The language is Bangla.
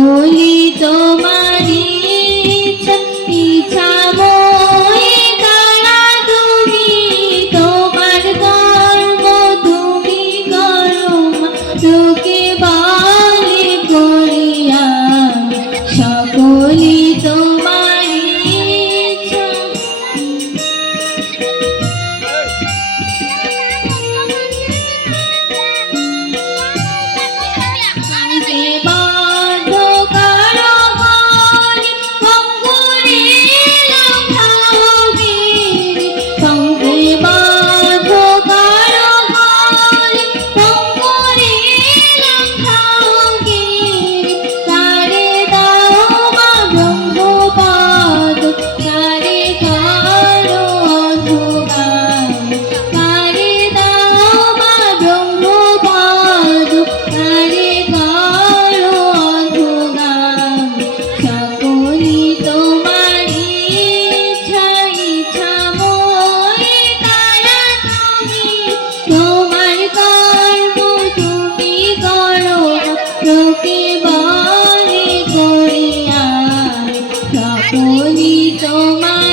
ভুলি মরি তোমার